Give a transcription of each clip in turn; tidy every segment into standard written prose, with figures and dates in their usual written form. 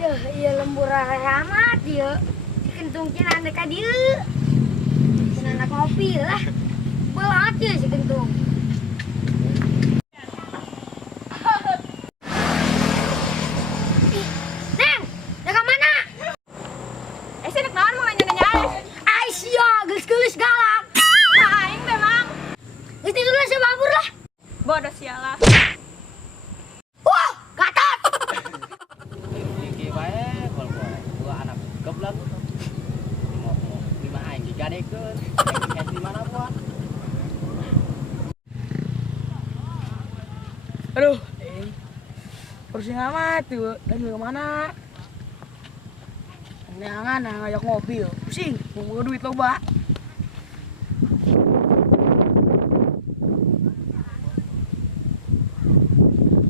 Ya, iya lembur amat dia. Si kentung cina anak dia. Cina anak ngopi lah. Belat ya si kentung. Ih, Neng, jaga mana? Sih nek naon mau nanya-nanya Aisyah, gelis-gelis galak. nah aing memang Geus ditulis ya babur lah. bodoh sialah. Wah, gatot. Iki wae gua anak geblek. Mau lima aing digadekeun. Aing di mana buat? Aduh, pusing amat tuh. Dan ke mana? Neangan ngajak mobil. Pusing, mau duit loba.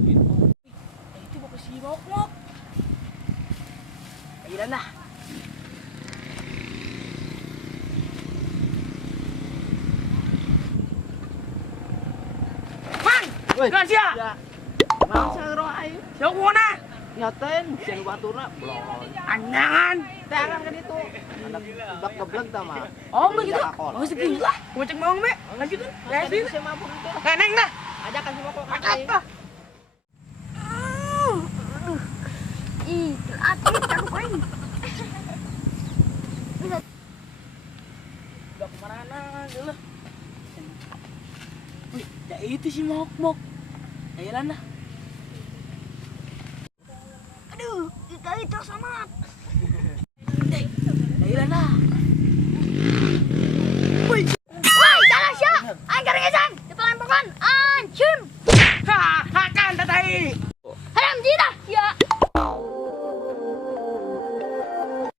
Itu bapak si Mok. Ayo dah. Man, kan sia? Ya. Mau sero aing. Siapa mana? Nyaten sieun baturna blon. Anyangan. Teangan kan itu. Anak bak geblek tah mah. Oh, begitu. Jakakol. Oh, segila. Mau cek mau be. Lanjut. Tadi saya mabur itu. Neneng dah. Ajakan semua kok Apa? Ih, telat cakep aing. Udah kemana dulu? Wih, ya itu si Mok. Ayo lah. Aduh, kita itu sama.